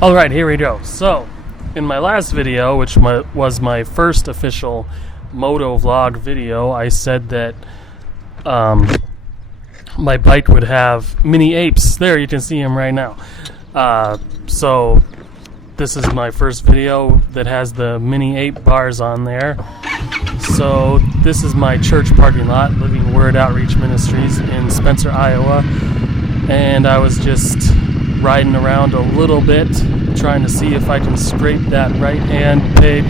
Alright, here we go. So, in my last video, which was my first official moto vlog video, I said that my bike would have mini apes. There, you can see them right now. So, this is my first video that has the mini ape bars on there. So, this is my church parking lot, Living Word Outreach Ministries in Spencer, Iowa. And I was just riding around a little bit, trying to see if I can scrape that right-hand pig,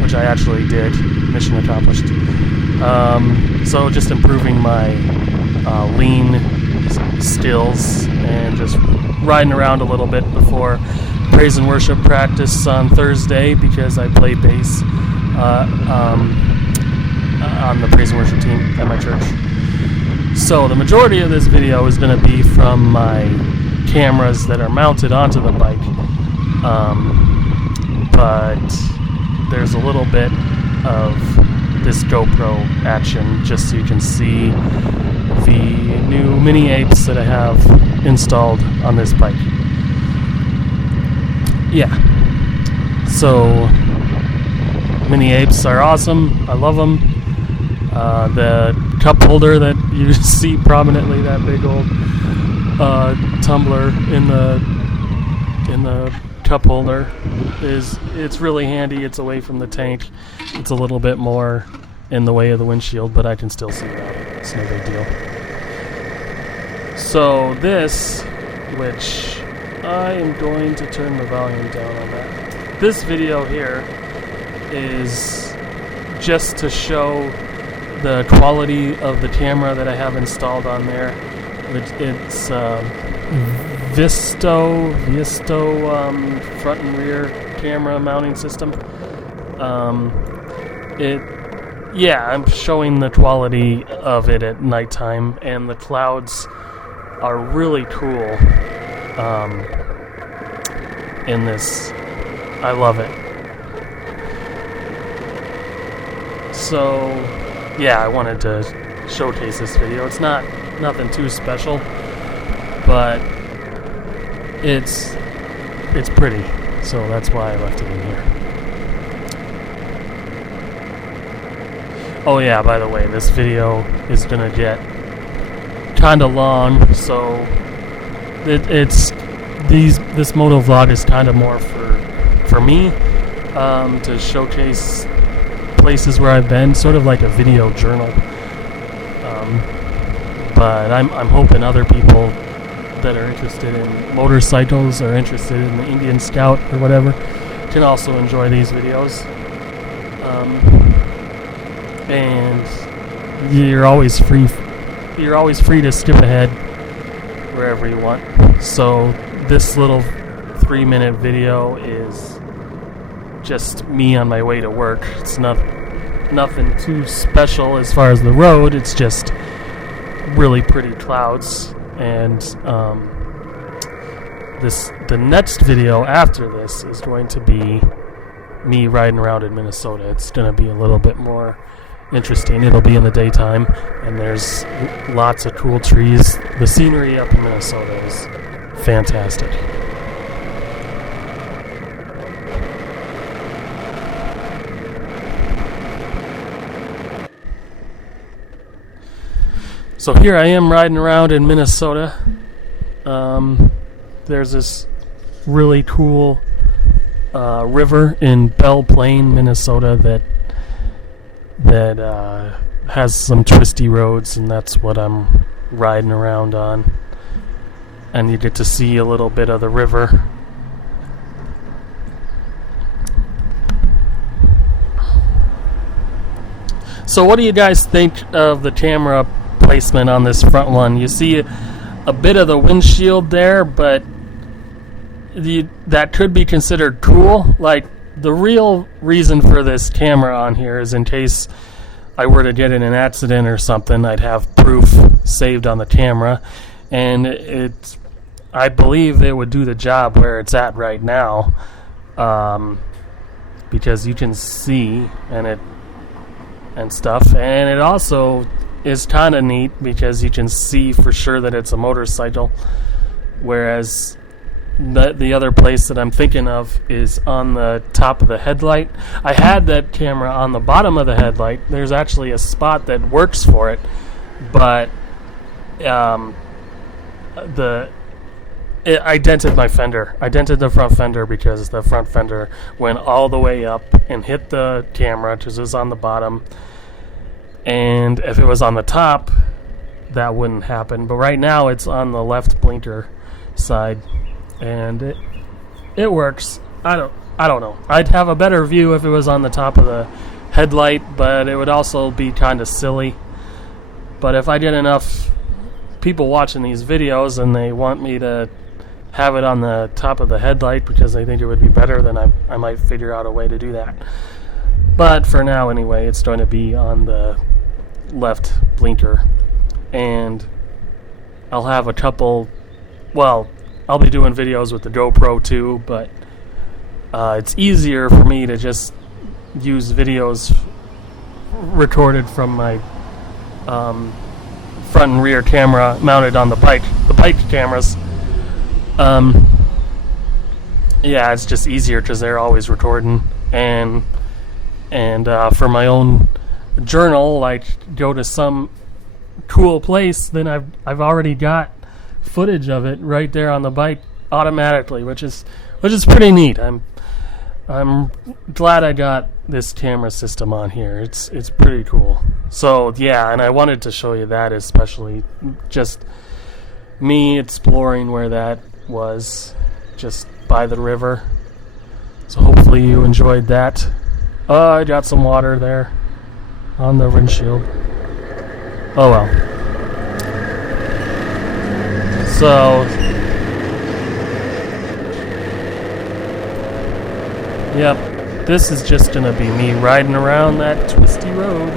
which I actually did. Mission accomplished. So just improving my lean skills and just riding around a little bit before praise and worship practice on Thursday, because I play bass on the praise and worship team at my church. So the majority of this video is going to be from my cameras that are mounted onto the bike, but there's a little bit of this GoPro action just so you can see the new mini apes that I have installed on this bike. Yeah, so mini apes are awesome. I love them. The cup holder that you see prominently, that big old tumbler in the cup holder, it's really handy. It's away from the tank. It's a little bit more in the way of the windshield, but I can still see that. It's no big deal. So this, which I am going to turn the volume down on that. This video here is just to show the quality of the camera that I have installed on there. It's Visto front and rear camera mounting system. I'm showing the quality of it at nighttime, and the clouds are really cool in this. I love it. So, yeah, I wanted to showcase this video. It's nothing too special, but it's pretty, so that's why I left it in here. Oh yeah, by the way, this video is gonna get kinda long, so this moto vlog is kinda more for me, to showcase places where I've been, sort of like a video journal. But I'm hoping other people that are interested in motorcycles or interested in the Indian Scout or whatever can also enjoy these videos. And you're always free to skip ahead wherever you want. So this little 3-minute video is just me on my way to work. It's nothing too special as far as the road. It's just really pretty clouds. And the next video after this is going to be me riding around in Minnesota. It's going to be a little bit more interesting. It'll be in the daytime, and there's lots of cool trees. The scenery up in Minnesota is fantastic. So here I am riding around in Minnesota. There's this really cool river in Belle Plaine, Minnesota that has some twisty roads, and that's what I'm riding around on. And you get to see a little bit of the river. So what do you guys think of the camera placement on this front one? You see a bit of the windshield there, but that could be considered cool. Like, the real reason for this camera on here is in case I were to get in an accident or something, I'd have proof saved on the camera, and I believe it would do the job where it's at right now, because you can see and stuff, and it also is kind of neat because you can see for sure that it's a motorcycle, whereas the other place that I'm thinking of is on the top of the headlight. I had that camera on the bottom of the headlight. There's actually a spot that works for it, but I dented my fender. I dented the front fender because the front fender went all the way up and hit the camera because it was on the bottom. And if it was on the top, that wouldn't happen. But right now it's on the left blinker side, and it works. I don't know. I'd have a better view if it was on the top of the headlight, but it would also be kind of silly. But if I get enough people watching these videos and they want me to have it on the top of the headlight because they think it would be better, then I might figure out a way to do that. But for now anyway, it's going to be on the left blinker. And I'll have a couple, well, I'll be doing videos with the GoPro too, but it's easier for me to just use videos recorded from my front and rear camera mounted on the bike cameras. Yeah, it's just easier because they're always recording, and for my own journal, like go to some cool place, then I've already got footage of it right there on the bike automatically, which is pretty neat. I'm glad I got this camera system on here. It's pretty cool. So yeah, and I wanted to show you that, especially just me exploring where that was, just by the river. So hopefully you enjoyed that. I got some water there on the windshield. Oh well. So yep, this is just gonna be me riding around that twisty road.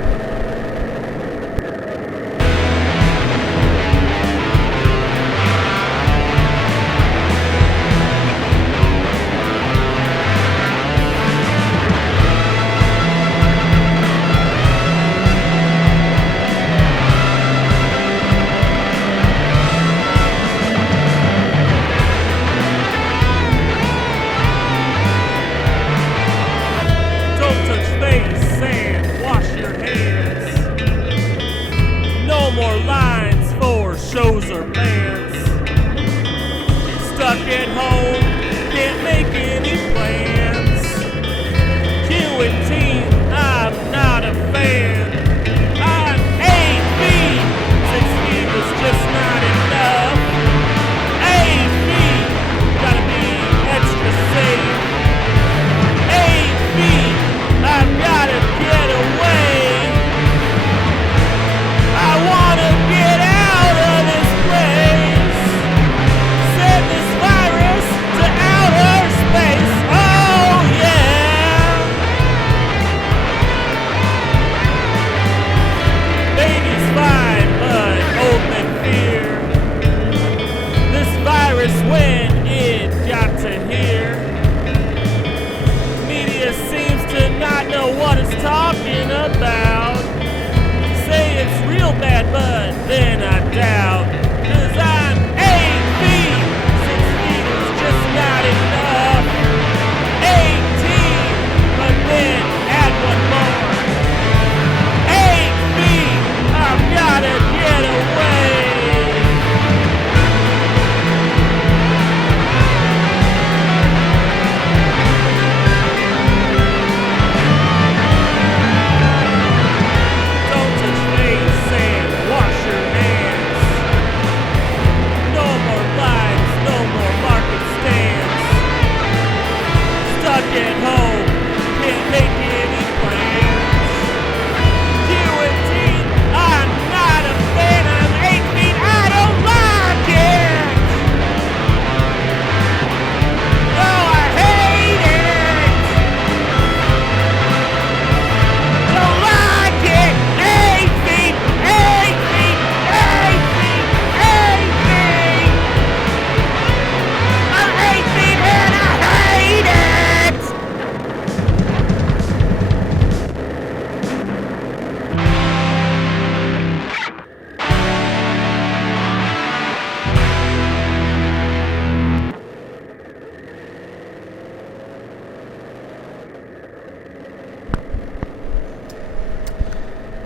Shows or bands. Stuck at home, can't make any plans. Q&T, I'm not a fan. I'm 8 feet, 6 feet is just not enough. 8 feet, gotta be extra safe. 8 feet, I've gotta get away. I wanna get out of this place. Send this virus to outer space. Oh yeah. Baby's fine, but old men fear this virus when it got to here. Media seems to not know what it's talking about. Say it's real bad, but then I doubt. 'Cause I'm 8 feet, 6 feet is just not enough. 18, but then add one more. 8 feet, I've gotta get away. Don't touch face and wash your hands.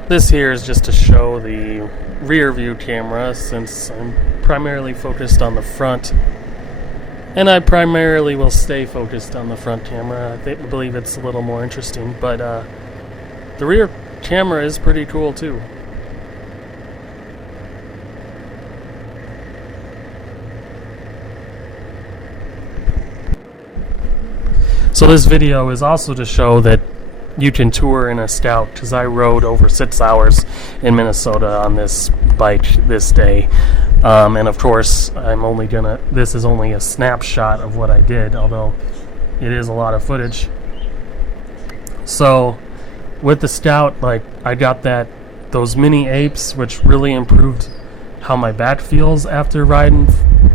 This here is just to show the rear view camera, since I'm primarily focused on the front, and I primarily will stay focused on the front camera. I believe it's a little more interesting, but the rear camera is pretty cool too. So this video is also to show that you can tour in a Scout, because I rode over 6 hours in Minnesota on this bike this day. And of course, this is only a snapshot of what I did, although it is a lot of footage. So with the Scout, like, I got those mini apes, which really improved how my back feels after riding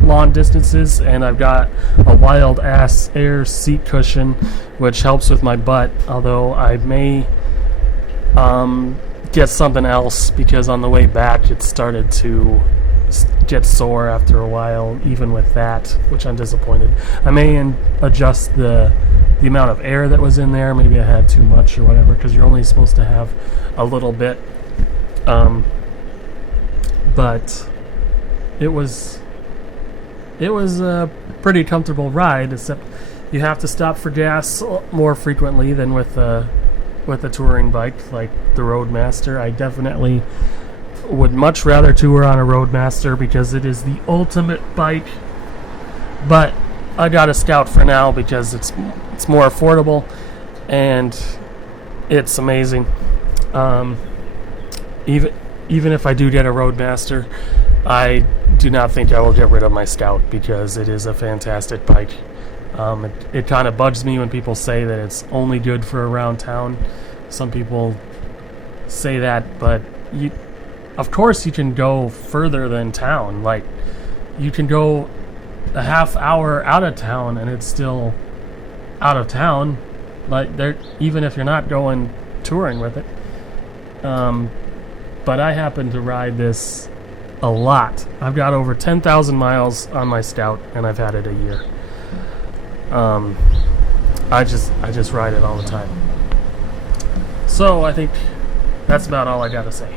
long distances, and I've got a wild ass air seat cushion, which helps with my butt, although I may get something else, because on the way back it started to get sore after a while, even with that, which I'm disappointed. I may adjust the amount of air that was in there. Maybe I had too much or whatever, because you're only supposed to have a little bit. But it was a pretty comfortable ride, except you have to stop for gas more frequently than with a touring bike like the Roadmaster. I definitely would much rather tour on a Roadmaster, because it is the ultimate bike. But I got a Scout for now because it's more affordable and it's amazing. Even if I do get a Roadmaster, I do not think I will get rid of my Scout, because it is a fantastic bike. It kind of bugs me when people say that it's only good for around town. Some people say that, but of course you can go further than town. Like, you can go a half hour out of town and it's still out of town, like, even if you're not going touring with it. But I happen to ride this a lot. I've got over 10,000 miles on my Scout, and I've had it a year. I just ride it all the time. So I think that's about all I gotta say.